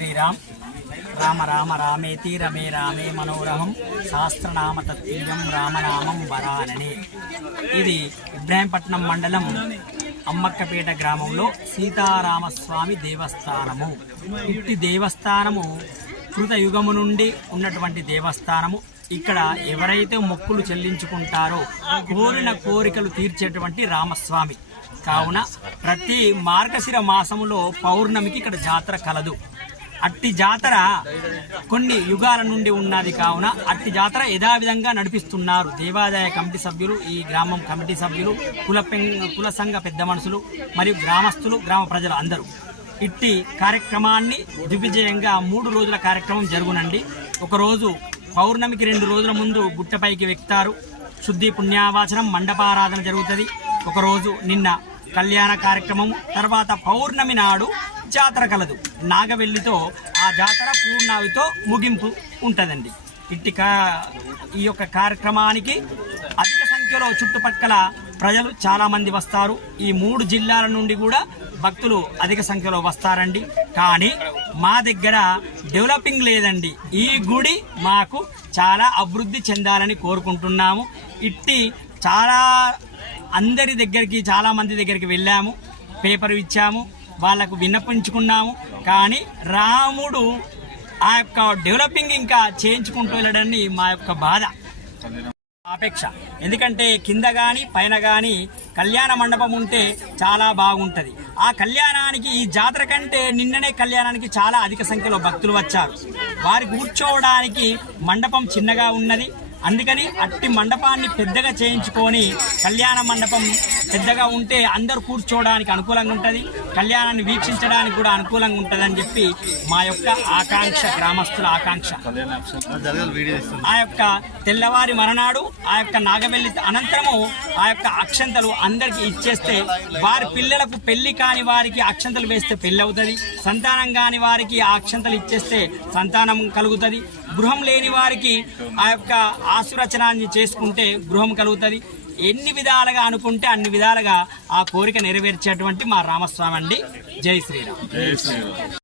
శ్రీరామ్. రామ రామ రామేతి రమే రామే మనోరహం సహస్రనామ తత్తుల్యం రామనామం వరాననే. ఇది ఇబ్రాహీంపట్నం మండలం అమ్మక్కపేట గ్రామంలో సీతారామస్వామి దేవస్థానము. ఇట్టి దేవస్థానము కృతయుగము నుండి ఉన్నటువంటి దేవస్థానము. ఇక్కడ ఎవరైతే మొక్కులు చెల్లించుకుంటారో కోరిన కోరికలు తీర్చేటువంటి రామస్వామి. కావున ప్రతి మార్గశిర మాసములో పౌర్ణమికి ఇక్కడ జాతర కలదు. అట్టి జాతర కొన్ని యుగాల నుండి ఉన్నది. కావున అట్టి జాతర యథావిధంగా నడిపిస్తున్నారు దేవాదాయ కమిటీ సభ్యులు, ఈ గ్రామం కమిటీ సభ్యులు, కుల సంఘ పెద్ద మనుషులు మరియు గ్రామస్తులు, గ్రామ ప్రజలు అందరూ. ఇట్టి కార్యక్రమాన్ని దిగ్విజయంగా 3 రోజుల కార్యక్రమం జరుగునండి. ఒకరోజు పౌర్ణమికి 2 రోజుల ముందు గుట్టపైకి వెక్తారు. శుద్ధి పుణ్యావాచనం, మండపారాధన జరుగుతుంది. ఒకరోజు నిన్న కళ్యాణ కార్యక్రమం, తర్వాత పౌర్ణమి నాడు జాతర కలదు. నాగవెల్లితో ఆ జాతర పూర్ణావితో ముగింపు ఉంటుందండి. ఈ యొక్క కార్యక్రమానికి అధిక సంఖ్యలో చుట్టుపక్కల ప్రజలు చాలా మంది వస్తారు. ఈ 3 జిల్లాల నుండి కూడా భక్తులు అధిక సంఖ్యలో వస్తారండి. కానీ మా దగ్గర డెవలపింగ్ లేదండి. ఈ గుడి మాకు చాలా అభివృద్ధి చెందాలని కోరుకుంటున్నాము. ఇట్టి అందరి దగ్గరికి, చాలా మంది దగ్గరికి వెళ్ళాము, పేపర్ ఇచ్చాము, వాళ్లకు విన్నపించుకున్నాము. కానీ రాముడు ఆ యొక్క డెవలపింగ్ ఇంకా చేయించుకుంటూ వెళ్ళడాన్ని మా యొక్క బాధ, ఆపేక్ష. ఎందుకంటే కింద కానీ పైన కానీ కళ్యాణ మండపం ఉంటే చాలా బాగుంటుంది. ఆ కళ్యాణానికి, ఈ జాతర కంటే నిన్ననే కళ్యాణానికి చాలా అధిక సంఖ్యలో భక్తులు వచ్చారు. వారి కూర్చోవడానికి మండపం చిన్నగా ఉన్నది. అందుకని అట్టి మండపాన్ని పెద్దగా చేయించుకొని కళ్యాణ మండపం పెద్దగా ఉంటే అందరూ కూర్చోవడానికి అనుకూలంగా ఉంటుంది, కళ్యాణాన్ని వీక్షించడానికి కూడా అనుకూలంగా ఉంటుందని చెప్పి మా యొక్క ఆకాంక్ష, గ్రామస్తుల ఆకాంక్ష. ఆ యొక్క తెల్లవారి మరనాడు ఆ యొక్క నాగవెల్లి అనంతరము ఆ యొక్క అక్షంతలు అందరికీ ఇచ్చేస్తే, వారి పిల్లలకు పెళ్లి కాని వారికి అక్షంతలు వేస్తే పెళ్లి అవుతుంది, సంతానం కాని వారికి ఆ అక్షంతలు ఇచ్చేస్తే సంతానం కలుగుతుంది, గృహం లేని వారికి ఆ యొక్క ఆశీర్వచనాన్ని చేసుకుంటే గృహం కలుగుతుంది. ఎన్ని విధాలుగా అనుకుంటే అన్ని విధాలుగా ఆ కోరిక నెరవేర్చేటువంటి మా రామస్వామి అండి. జై శ్రీరామ్.